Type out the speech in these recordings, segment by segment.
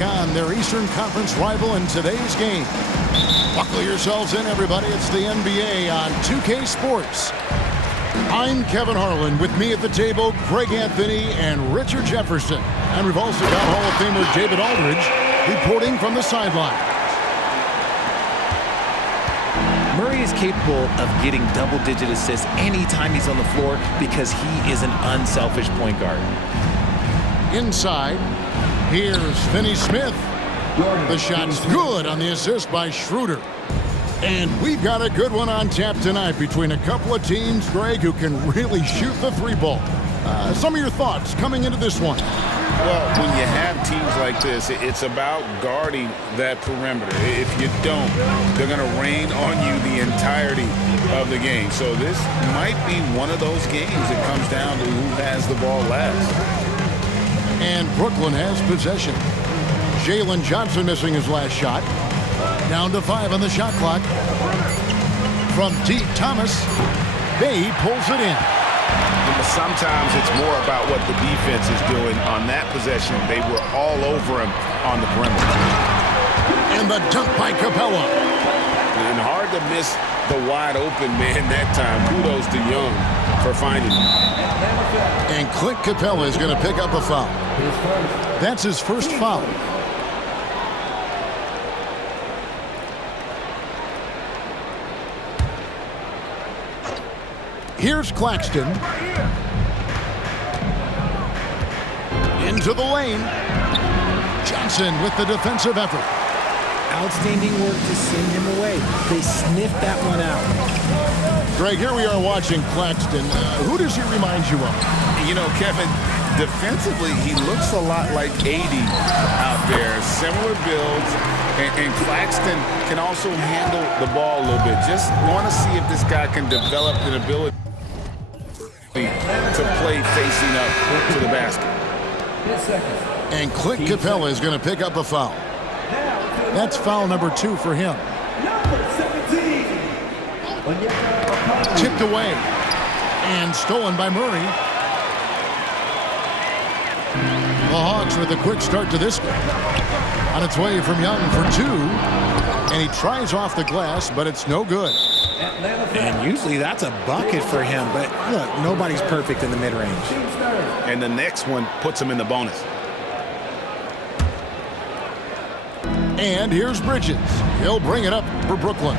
On their Eastern Conference rival in today's game. Buckle yourselves in, everybody. It's the NBA on 2K Sports. I'm Kevin Harlan. With me at the table, Greg Anthony and Richard Jefferson. And we've also got Hall of Famer David Aldridge reporting from the sideline. Murray is capable of getting double-digit assists anytime he's on the floor because he is an unselfish point guard. Inside, here's Finney Smith. The shot's good on the assist by Schroeder. And we've got a good one on tap tonight between a couple of teams, Greg, who can really shoot the three ball. Some of your thoughts coming into this one. Well, when you have teams like this, it's about guarding that perimeter. If you don't, they're going to rain on you the entirety of the game. So this might be one of those games that comes down to who has the ball last. And Brooklyn has possession. Jalen Johnson missing his last shot. Down to 5 on the shot clock. From deep, Thomas. Bay pulls it in. Sometimes it's more about what the defense is doing on that possession. They were all over him on the perimeter. And the dunk by Capella. And hard to miss the wide open man that time. Kudos to Young for finding him. And Clint Capella is going to pick up a foul. That's his first foul. Here's Claxton. Into the lane. Johnson with the defensive effort. Outstanding work to send him away. They sniffed that one out. Greg, here we are watching Claxton. Who does he remind you of? You know, Kevin, defensively, he looks a lot like AD out there. Similar builds, and Claxton can also handle the ball a little bit. Just want to see if this guy can develop an ability to play facing up to the basket. And Clint Capella is going to pick up a foul. That's foul number 2 for him. Tipped away and stolen by Murray. The Hawks with a quick start to this game. On its way from Young for 2. And he tries off the glass, but it's no good. And usually that's a bucket for him, but look, nobody's perfect in the mid-range. And the next one puts him in the bonus. And here's Bridges. He'll bring it up for Brooklyn.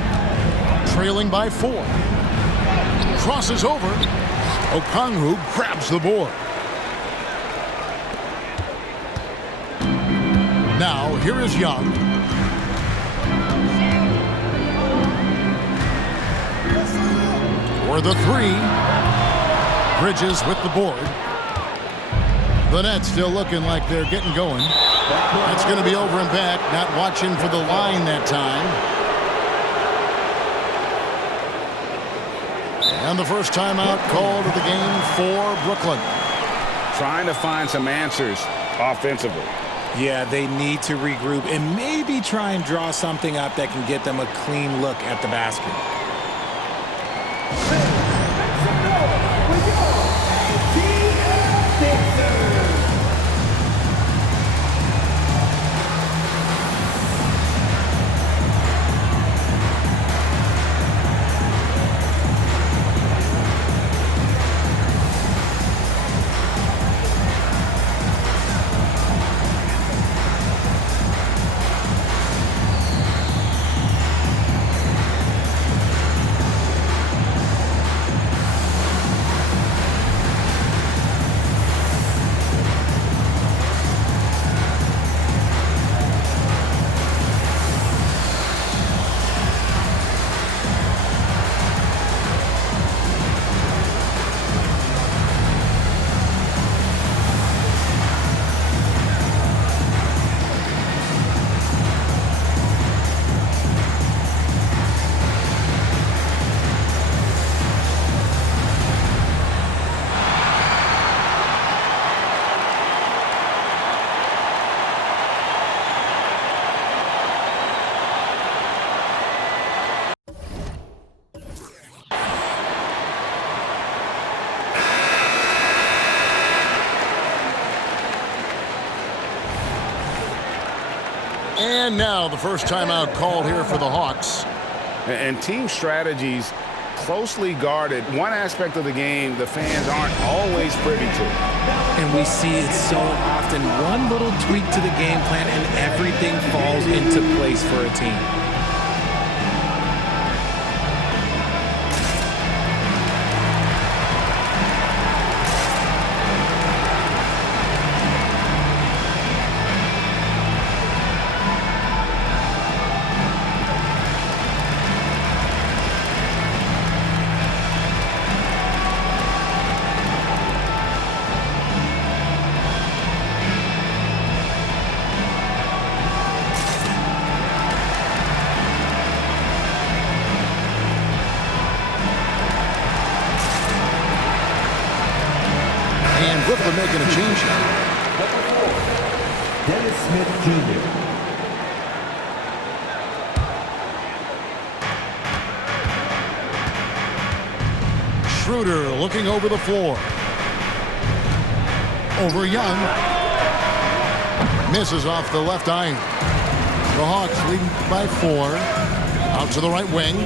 Trailing by 4. Crosses over. Okongwu grabs the board. Now, here is Young. For the 3. Bridges with the board. The Nets still looking like they're getting going. That's going to be over and back. Not watching for the line that time. And the first timeout called of the game for Brooklyn. Trying to find some answers offensively. Yeah, they need to regroup and maybe try and draw something up that can get them a clean look at the basket. And now the first timeout called here for the Hawks. And team strategies closely guarded. One aspect of the game the fans aren't always privy to. And we see it so often. One little tweak to the game plan and everything falls into place for a team. Brooklyn making a change here. Dennis Smith Jr. Schroeder looking over the floor. Over Young. Misses off the left iron. The Hawks leading by 4. Out to the right wing.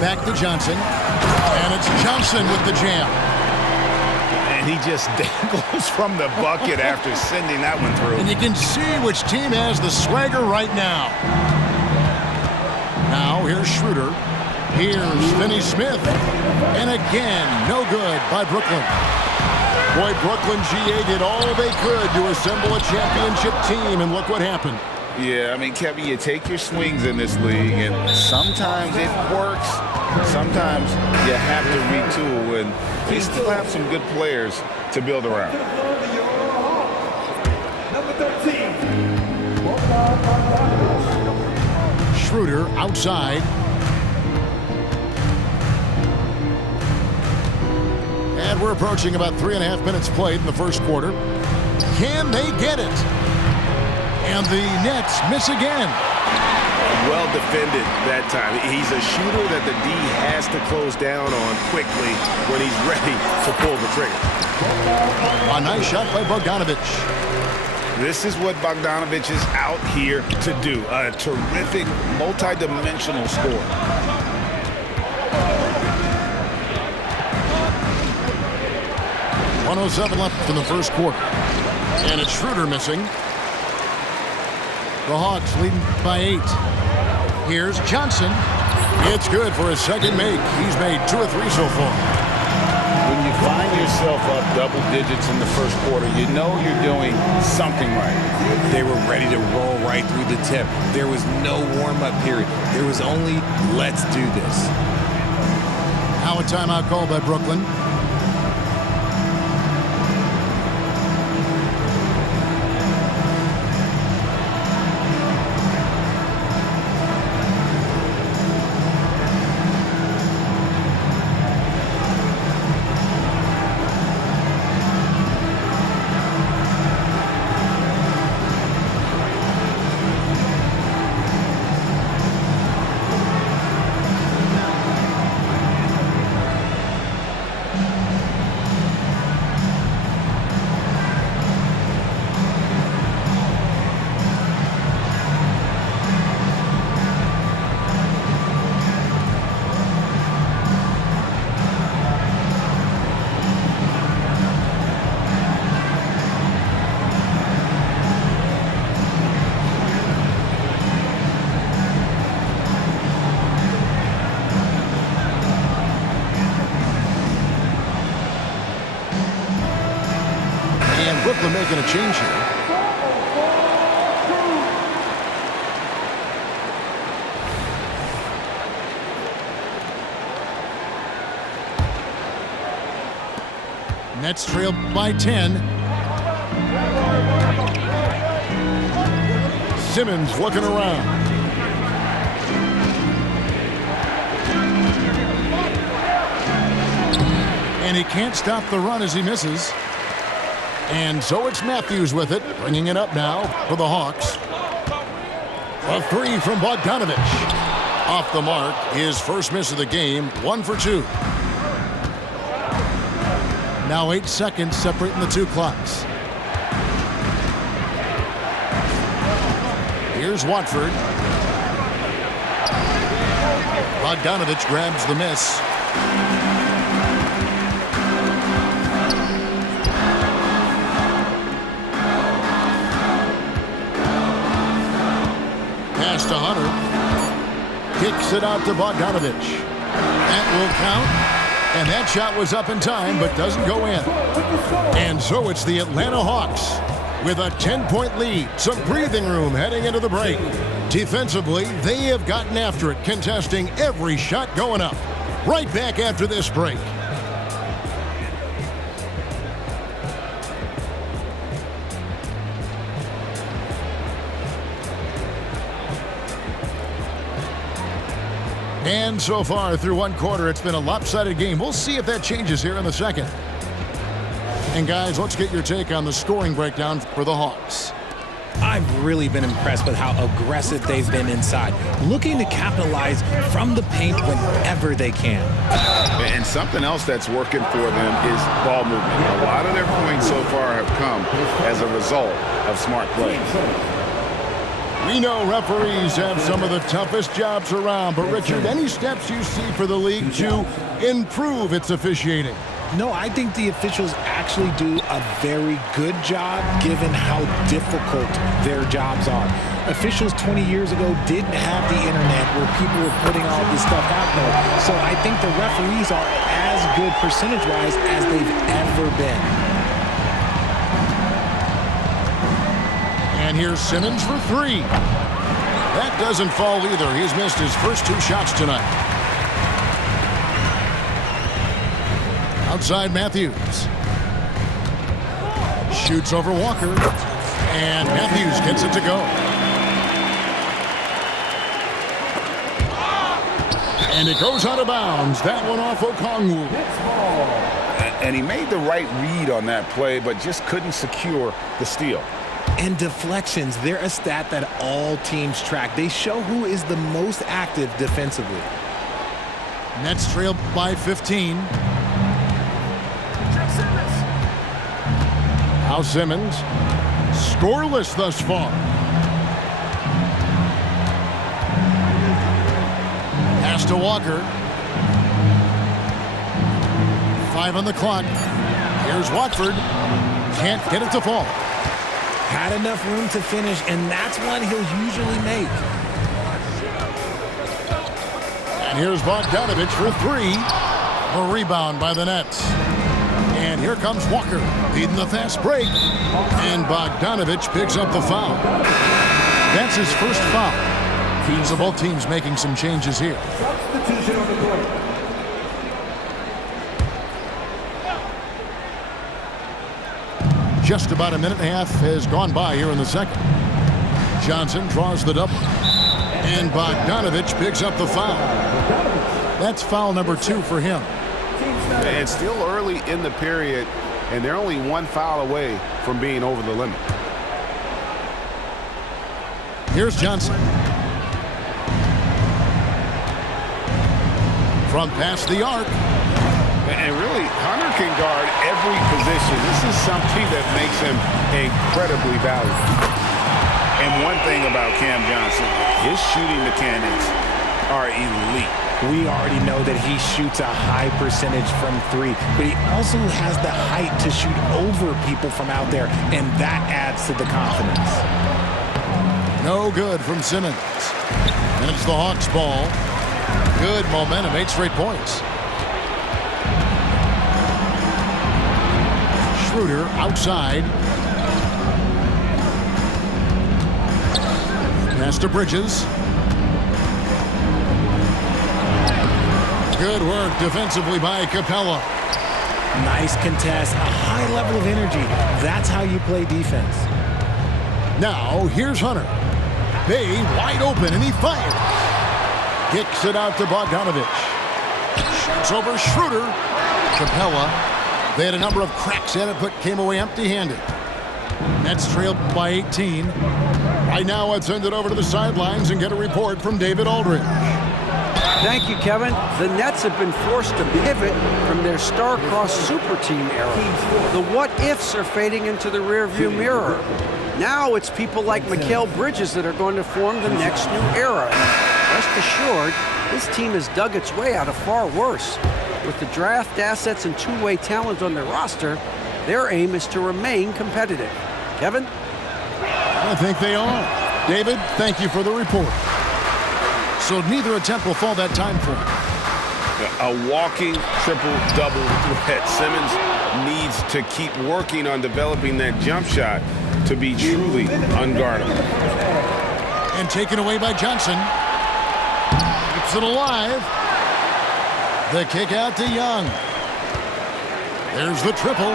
Back to Johnson. And it's Johnson with the jam. And he just dangles from the bucket after sending that one through. And you can see which team has the swagger right now. Now here's Schroeder. Here's Finney Smith. And again, no good by Brooklyn. Boy, Brooklyn GA did all they could to assemble a championship team, and look what happened. Yeah, I mean, Kevin, you take your swings in this league, and sometimes it works. Sometimes you have to retool, and they still have some good players to build around. Number 13. Schroeder outside. And we're approaching about 3.5 minutes played in the first quarter. Can they get it? And the Nets miss again. Well defended that time. He's a shooter that the D has to close down on quickly when he's ready to pull the trigger. A nice shot by Bogdanovic. This is what Bogdanovic is out here to do. A terrific, multi-dimensional score. .107 left in the first quarter. And it's Schroeder missing. The Hawks leading by 8. Here's Johnson. It's good for his second make. He's made 2 or 3 so far. When you find yourself up double digits in the first quarter, you know you're doing something right. They were ready to roll right through the tip. There was no warm-up period. There was only, let's do this. Now a timeout called by Brooklyn. Brooklyn making a change here. Nets trailed by 10. Simmons looking around. And he can't stop the run as he misses. And so it's Matthews with it, bringing it up now for the Hawks. A 3 from Bogdanovic. Off the mark, his first miss of the game, 1 for 2. Now 8 seconds separating the two clocks. Here's Watford. Bogdanovich grabs the miss. Pass to Hunter. Kicks it out to Bogdanovich. That will count. And that shot was up in time, but doesn't go in. And so it's the Atlanta Hawks with a 10-point lead. Some breathing room heading into the break. Defensively, they have gotten after it, contesting every shot going up. Right back after this break. And so far through one quarter, it's been a lopsided game. We'll see if that changes here in the second. And guys, let's get your take on the scoring breakdown for the Hawks. I've really been impressed with how aggressive they've been inside, looking to capitalize from the paint whenever they can. And something else that's working for them is ball movement. A lot of their points so far have come as a result of smart play. We know referees have some of the toughest jobs around, but Richard, any steps you see for the league to improve its officiating? No, I think the officials actually do a very good job given how difficult their jobs are. Officials 20 years ago didn't have the internet where people were putting all this stuff out there. So I think the referees are as good percentage-wise as they've ever been. And here's Simmons for three. That doesn't fall either. He's missed his first two shots tonight. Outside Matthews. Shoots over Walker. And Matthews gets it to go. And it goes out of bounds. That one off Okongwu. And he made the right read on that play, but just couldn't secure the steal. And deflections, they're a stat that all teams track. They show who is the most active defensively. Nets trailed by 15. Now Simmons, scoreless thus far. Pass to Walker. 5 on the clock. Here's Watford. Can't get it to fall. Had enough room to finish, and that's one he'll usually make. And here's Bogdanovich for three. A rebound by the Nets. And here comes Walker, leading the fast break. And Bogdanovich picks up the foul. That's his first foul. So both teams making some changes here. Substitution on the court. Just about a minute and a half has gone by here in the second. Johnson draws the double. And Bogdanovich picks up the foul. That's foul number 2 for him. And still early in the period, and they're only one foul away from being over the limit. Here's Johnson. From past the arc. And really, Hunter can guard every position. This is something that makes him incredibly valuable. And one thing about Cam Johnson, his shooting mechanics are elite. We already know that he shoots a high percentage from 3, but he also has the height to shoot over people from out there, and that adds to the confidence. No good from Simmons. And it's the Hawks' ball. Good momentum, 8 straight points. Schroeder outside. Pass to Bridges. Good work defensively by Capella. Nice contest, a high level of energy. That's how you play defense. Now, here's Hunter. Bay wide open, and he fires. Kicks it out to Bogdanovich. Shoots over Schroeder. Capella. They had a number of cracks at it, but came away empty-handed. Nets trailed by 18. Right now, let's send it over to the sidelines and get a report from David Aldridge. Thank you, Kevin. The Nets have been forced to pivot from their star-crossed super team era. The what-ifs are fading into the rearview mirror. Now it's people like Mikal Bridges that are going to form the next new era. And rest assured, this team has dug its way out of far worse. With the draft assets and two-way talent on their roster, their aim is to remain competitive. Kevin? I think they are. David, thank you for the report. So neither attempt will fall that time for him. A walking triple-double threat. Simmons needs to keep working on developing that jump shot to be truly unguardable. And taken away by Johnson. Keeps it alive. The kick out to Young. There's the triple.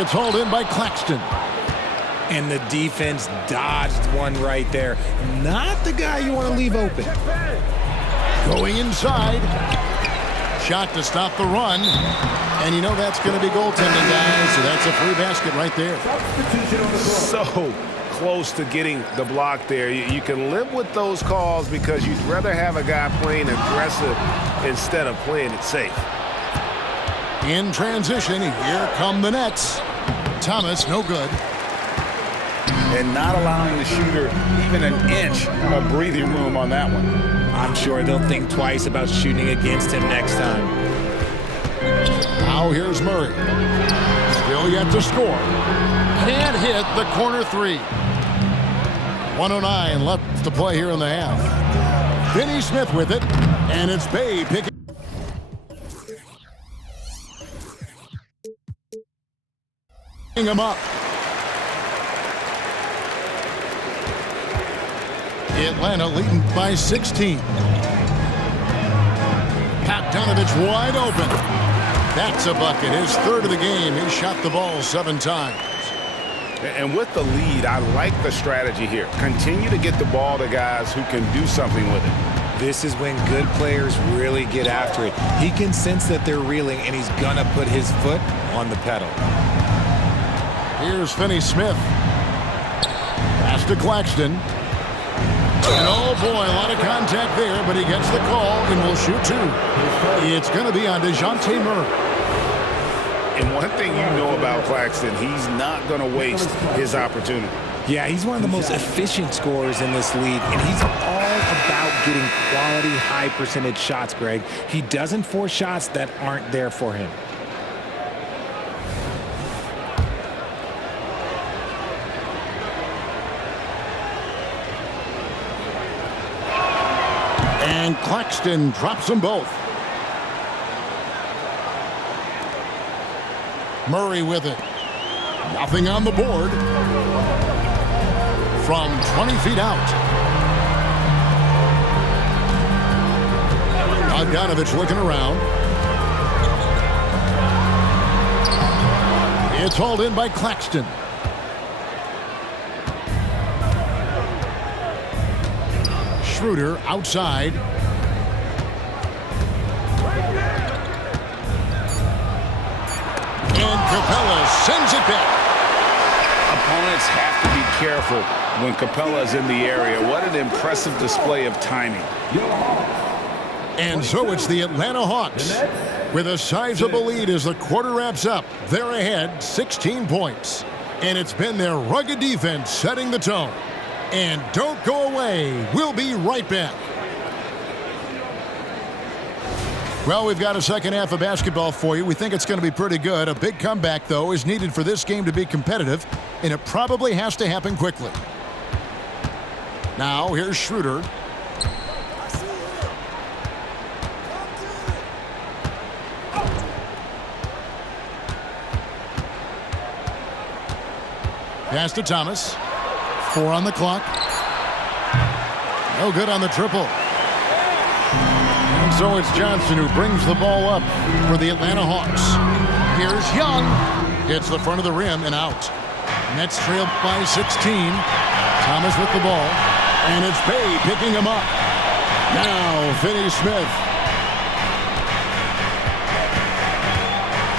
It's hauled in by Claxton. And the defense dodged one right there. Not the guy you want to leave open. Going inside. Shot to stop the run. And you know that's going to be goaltending, guys. So that's a free basket right there. So close to getting the block there. You can live with those calls because you'd rather have a guy playing aggressive instead of playing it safe. In transition, here come the Nets. Thomas, no good. And not allowing the shooter even an inch of breathing room on that one. I'm sure they'll think twice about shooting against him next time. Now here's Murray. Still yet to score. Can't hit the corner three. 1:09 left to play here in the half. Finney Smith with it, and it's Bay picking him up. Atlanta leading by 16. Bogdanovich wide open. That's a bucket. His third of the game. He shot the ball 7 times. And with the lead, I like the strategy here. Continue to get the ball to guys who can do something with it. This is when good players really get after it. He can sense that they're reeling, and he's gonna put his foot on the pedal. Here's Finney Smith. Pass to Claxton. And oh boy, a lot of contact there, but he gets the call and will shoot 2. It's going to be on DeJounte Murray. And one thing you know about Claxton, he's not going to waste his opportunity. Yeah, he's one of the most efficient scorers in this league, and he's all about getting quality, high-percentage shots, Greg. He doesn't force shots that aren't there for him. And Claxton drops them both. Murray with it. Nothing on the board. From 20 feet out. Bogdanovich looking around. It's hauled in by Claxton. Schroeder outside. And Capella sends it back. Opponents have to be careful when Capella is in the area. What an impressive display of timing. And so it's the Atlanta Hawks with a sizable lead as the quarter wraps up. They're ahead 16 points. And it's been their rugged defense setting the tone. And don't go away. We'll be right back. Well, we've got a second half of basketball for you. We think it's going to be pretty good. A big comeback, though, is needed for this game to be competitive, and it probably has to happen quickly. Now, here's Schroeder. Pass to Thomas. 4 on the clock. No good on the triple. And so it's Johnson who brings the ball up for the Atlanta Hawks. Here's Young. Hits the front of the rim and out. Nets trail by 16. Thomas with the ball. And it's Bay picking him up. Now Finney Smith.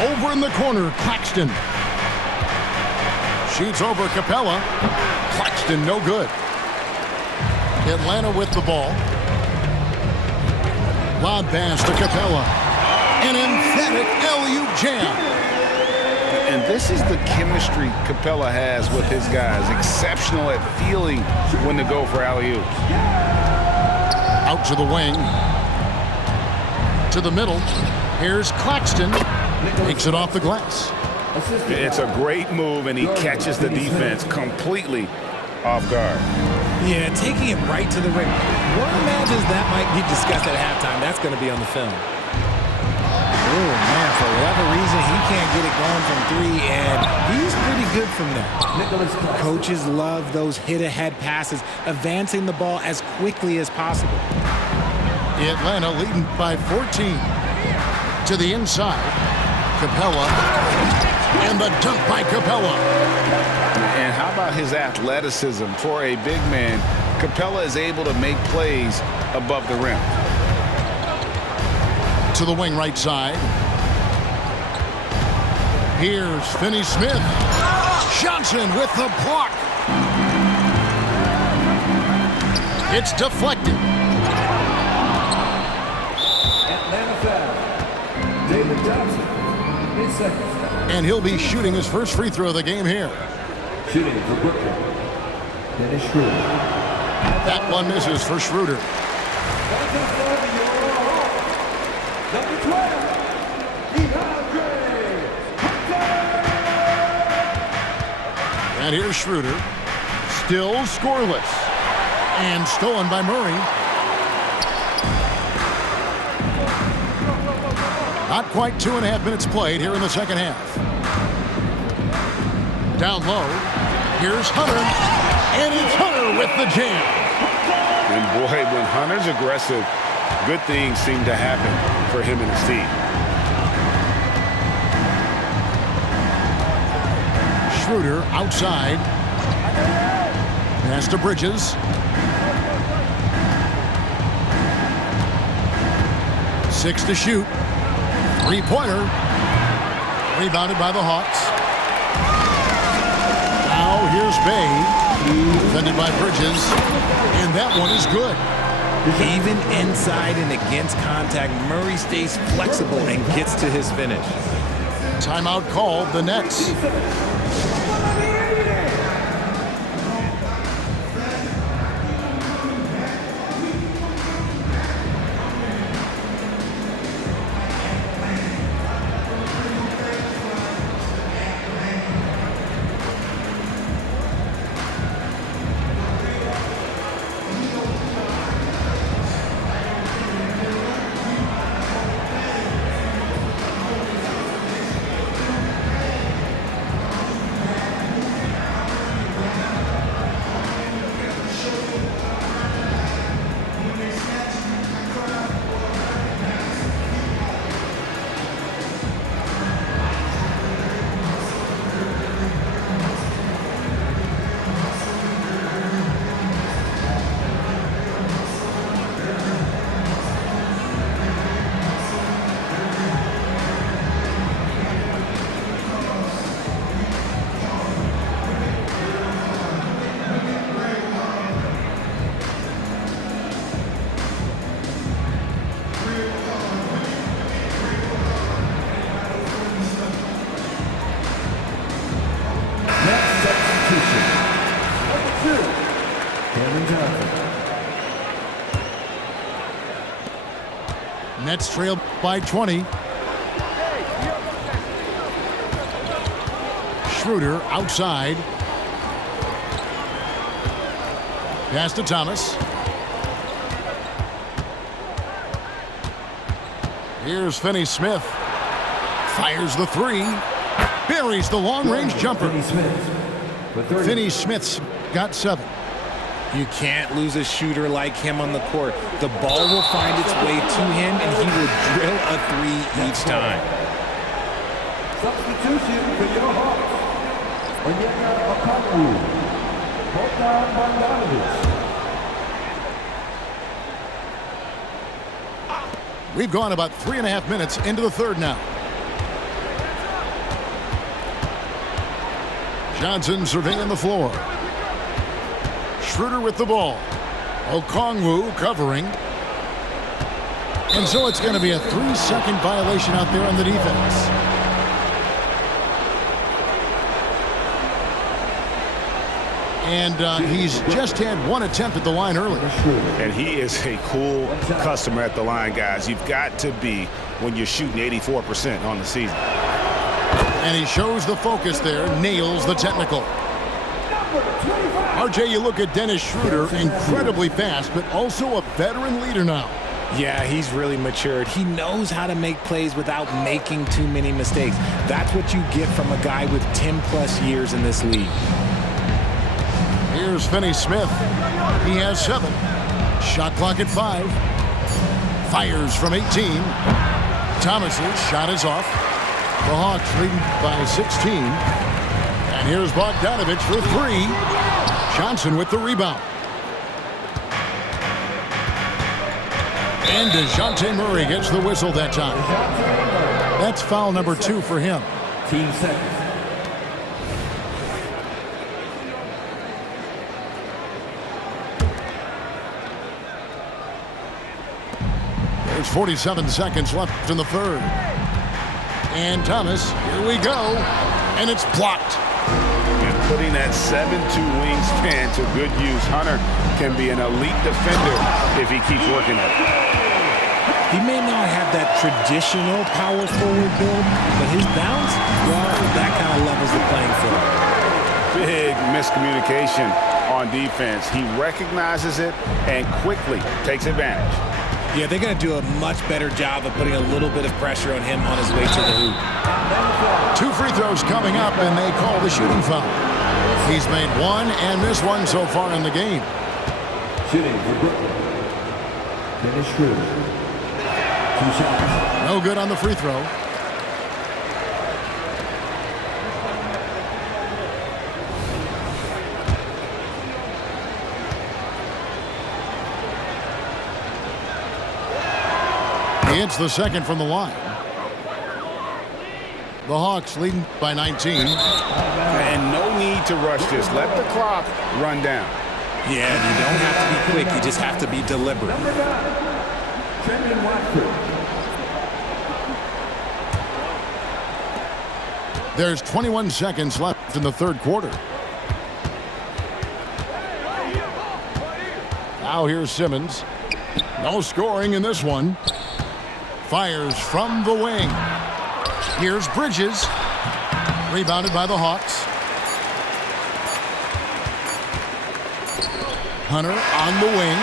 Over in the corner, Claxton. Shoots over Capella. Claxton no good. Atlanta with the ball. Lob pass to Capella. An emphatic LU jam. And this is the chemistry Capella has with his guys. Exceptional at feeling when to go for alley-oops. Out to the wing. To the middle. Here's Claxton. Takes it off the glass. It's a great move, and he catches the defense completely off guard. Yeah, taking it right to the ring. One imagines that might be discussed at halftime. That's going to be on the film. Oh, man, for whatever reason, he can't get it going from three, and he's pretty good from there. Coaches love those hit-ahead passes, advancing the ball as quickly as possible. Atlanta leading by 14. To the inside. Capella. And the dunk by Capella. And how about his athleticism? For a big man, Capella is able to make plays above the rim. To the wing right side. Here's Finney-Smith. Johnson with the block. It's deflected. Atlanta foul. David Johnson, mid-second. And he'll be shooting his first free throw of the game here. Shooting for Brooklyn, Dennis Schroeder. That one misses for Schroeder. Number 12, And here's Schroeder. Still scoreless. And stolen by Murray. Not quite 2.5 minutes played here in the second half. Down low. Here's Hunter. And it's Hunter with the jam. And boy, when Hunter's aggressive, good things seem to happen for him and his team. Schroeder outside. Pass to Bridges. 6 to shoot. Three-pointer. Rebounded by the Hawks. Now here's Bay. Defended by Bridges. And that one is good. Even inside and against contact, Murray stays flexible and gets to his finish. Timeout called, the Nets. Nets trail by 20. Schroeder outside. Pass to Thomas. Here's Finney-Smith. Fires the three. Buries the long-range jumper. Finney-Smith's got 7. You can't lose a shooter like him on the court. The ball will find its way to him, and he will drill a three each time. Substitution for your Hawks. Onyeka Okongwu. Bogdan Bogdanovic. We've gone about 3.5 minutes into the third now. Johnson surveying the floor. Schroeder with the ball. Okongwu covering. And so it's going to be a 3-second violation out there on the defense. And he's just had one attempt at the line early. And he is a cool customer at the line, guys. You've got to be when you're shooting 84% on the season. And he shows the focus there, nails the technical. RJ, you look at Dennis Schroeder, incredibly fast, but also a veteran leader now. Yeah, he's really matured. He knows how to make plays without making too many mistakes. That's what you get from a guy with 10-plus years in this league. Here's Finney Smith. He has 7. Shot clock at 5. Fires from 18. Thomas's shot is off. The Hawks leading by 16. And here's Bogdanovich for 3. Johnson with the rebound. And DeJounte Murray gets the whistle that time. That's foul number 2 for him. Team second. There's 47 seconds left in the third. And Thomas, here we go. And it's blocked. And putting that 7'2" wingspan to good use, Hunter can be an elite defender if he keeps working at it. He may not have that traditional power forward build, but his bounce, well, that kind of levels the playing field. Big miscommunication on defense. He recognizes it and quickly takes advantage. Yeah, they're going to do a much better job of putting a little bit of pressure on him on his way to the hoop. 2 free throws coming up, and they call the shooting foul. He's made 1 and missed 1 so far in the game. Shooting for Brooklyn. Dennis Schroeder. 2 shots. No good on the free throw. He hits the second from the line. The Hawks leading by 19. And no need to rush this. Let the clock run down. Yeah, you don't have to be quick. You just have to be deliberate. Trendon Watford. There's 21 seconds left in the third quarter. Now here's Simmons. No scoring in this one. Fires from the wing. Here's Bridges. Rebounded by the Hawks. Hunter on the wing.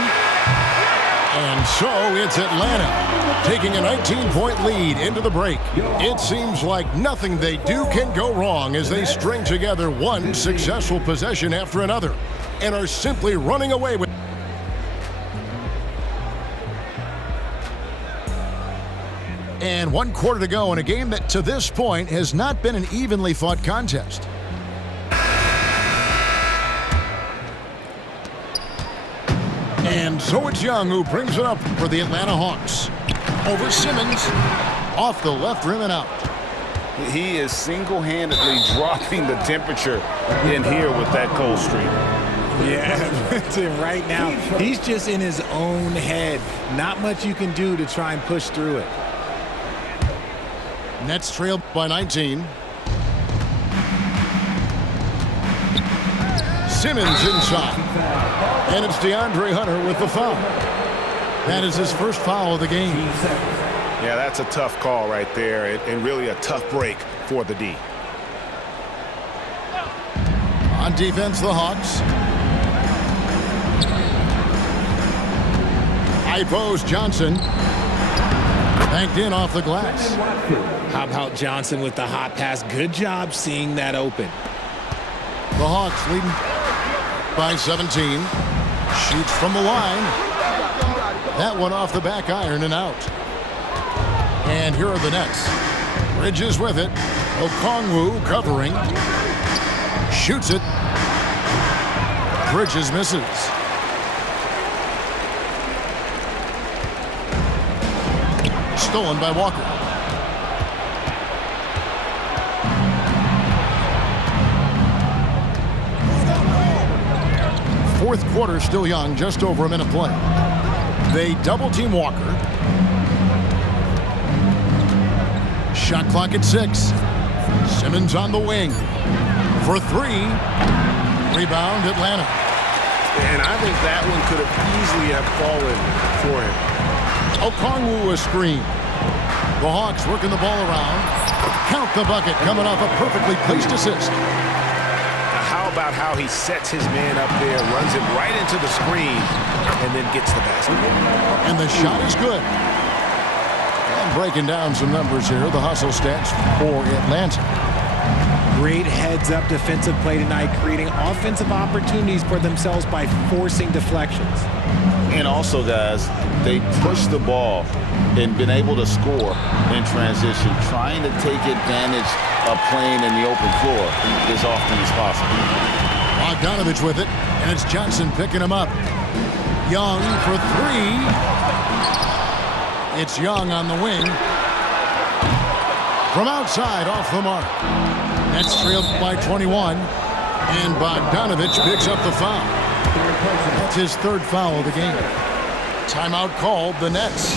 And so it's Atlanta taking a 19-point lead into the break. It seems like nothing they do can go wrong as they string together one successful possession after another and are simply running away with. And 1 quarter to go in a game that to this point has not been an evenly fought contest. And so it's Young who brings it up for the Atlanta Hawks. Over Simmons, off the left rim and out. He is single-handedly dropping the temperature in here with that cold streak. Yeah, right now, he's just in his own head. Not much you can do to try and push through it. Nets trail by 19. Simmons inside. And it's DeAndre Hunter with the foul. That is his first foul of the game. Yeah, that's a tough call right there, and really a tough break for the D. On defense, the Hawks. High post, Johnson. Banked in off the glass. How about Johnson with the hot pass? Good job seeing that open. The Hawks leading by 17. Shoots from the line. That one off the back iron and out. And here are the Nets. Bridges with it. Okongwu covering. Shoots it. Bridges misses. Stolen by Walker. Fourth quarter still young, just over a minute play. They double team Walker. Shot clock at 6. Simmons on the wing for 3. Rebound, Atlanta. And I think that one could have easily have fallen for him. Okongwu a screen. The Hawks working the ball around. Count the bucket, coming off a perfectly placed assist. Now how about how he sets his man up there, runs it right into the screen, and then gets the basket. And the shot is good. And breaking down some numbers here, the hustle stats for Atlanta. Great heads-up defensive play tonight, creating offensive opportunities for themselves by forcing deflections. And also, guys, they push the ball and been able to score in transition, trying to take advantage of playing in the open floor as often as possible. Bogdanovich with it, and it's Johnson picking him up. Young for three. It's Young on the wing. From outside, off the mark. Nets trailed by 21, and Bogdanovich picks up the foul. That's his third foul of the game. Timeout called, the Nets.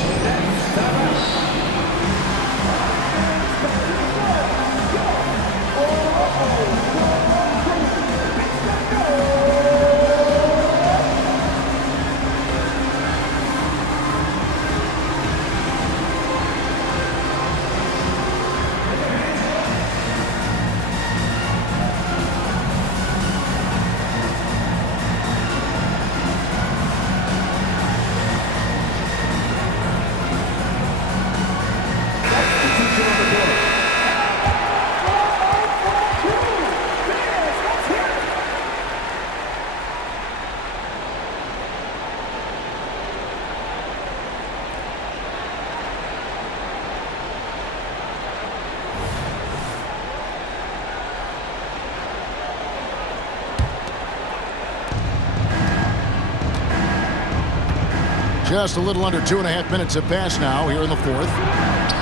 Just a little under 2.5 minutes have passed now here in the fourth.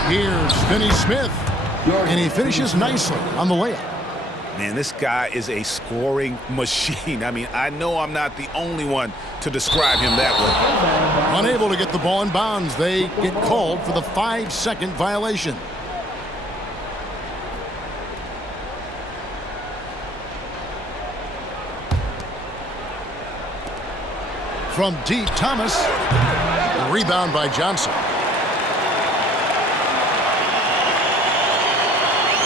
Here's Finney-Smith, and he finishes nicely on the layup. Man, this guy is a scoring machine. I mean, I know I'm not the only one to describe him that way. Unable to get the ball in bounds, they get called for the 5-second violation. From deep, Thomas. A rebound by Johnson.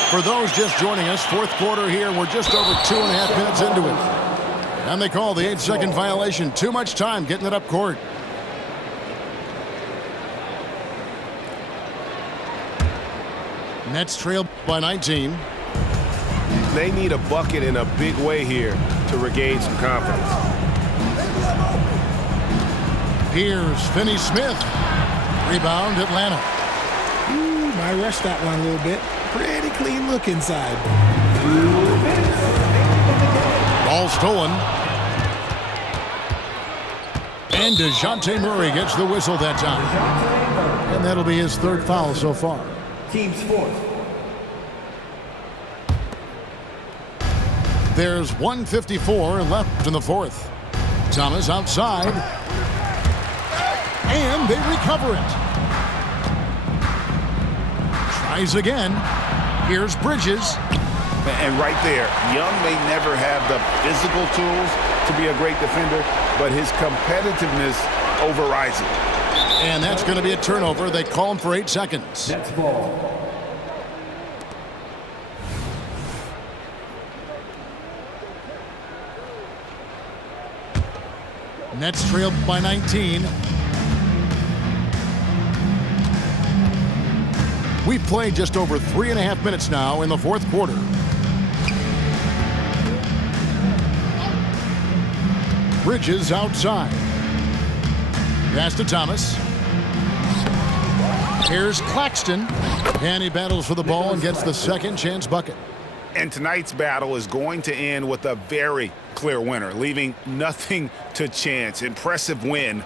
For those just joining us, fourth quarter here. We're just over 2.5 minutes into it. And they call the 8-second violation. Too much time getting it up court. Nets trail by 19. They need a bucket in a big way here to regain some confidence. Here's Finney-Smith. Rebound, Atlanta. Ooh, might rush that one a little bit. Pretty clean look inside. Ball stolen. And DeJounte Murray gets the whistle that time. And that'll be his third foul so far. Team's fourth. There's 1:54 left in the fourth. Thomas outside. And they recover it. Tries again. Here's Bridges. And right there, Young may never have the physical tools to be a great defender, but his competitiveness overrides it. And that's going to be a turnover. They call him for 8 seconds. Nets ball. Nets trailed by 19. We've played just over 3.5 minutes now in the fourth quarter. Bridges outside. Pass to Thomas. Here's Claxton. And he battles for the ball and gets the second chance bucket. And tonight's battle is going to end with a very clear winner, leaving nothing to chance. Impressive win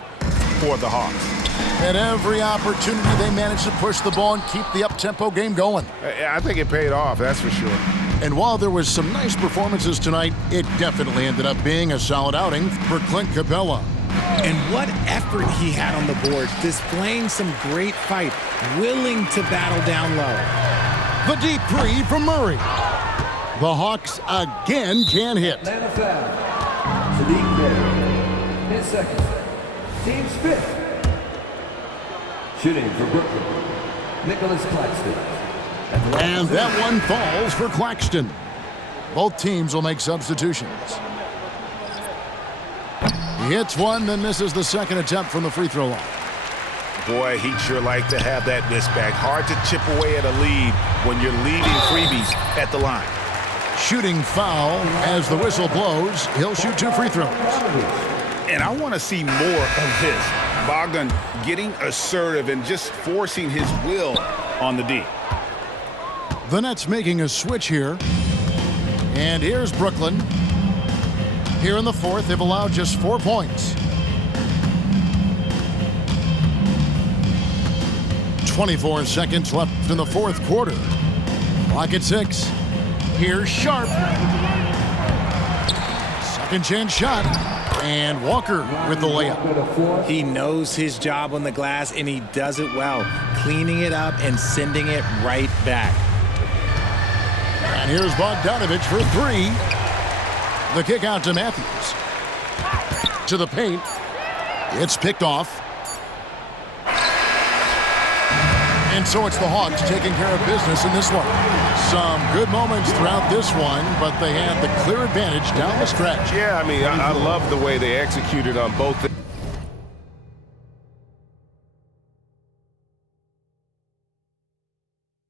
for the Hawks. At every opportunity, they managed to push the ball and keep the up-tempo game going. I think it paid off, that's for sure. And while there was some nice performances tonight, it definitely ended up being a solid outing for Clint Capella. And what effort he had on the boards, displaying some great fight, willing to battle down low. The deep three from Murray. The Hawks again can't hit. Atlanta foul. seconds. Team's fifth. Shooting for Brooklyn, Nicholas Claxton. And that one falls for Claxton. Both teams will make substitutions. He hits one, then misses the second attempt from the free throw line. Boy, he'd sure like to have that miss back. Hard to chip away at a lead when you're leaving freebies at the line. Shooting foul as the whistle blows. He'll shoot 2 free throws. And I want to see more of this. Bogdan getting assertive and just forcing his will on the D. The Nets making a switch here. And here's Brooklyn. Here in the fourth, they've allowed just 4 points. 24 seconds left in the fourth quarter. Clock at 6. Here's Sharp. Second chance shot. And Walker with the layup. He knows his job on the glass, and he does it well, cleaning it up and sending it right back. And here's Bogdanovich for 3. The kick out to Matthews. To the paint. It's picked off. And so it's the Hawks taking care of business in this one. Some good moments throughout this one, but they had the clear advantage down the stretch. Yeah, I mean, I love the way they executed on both.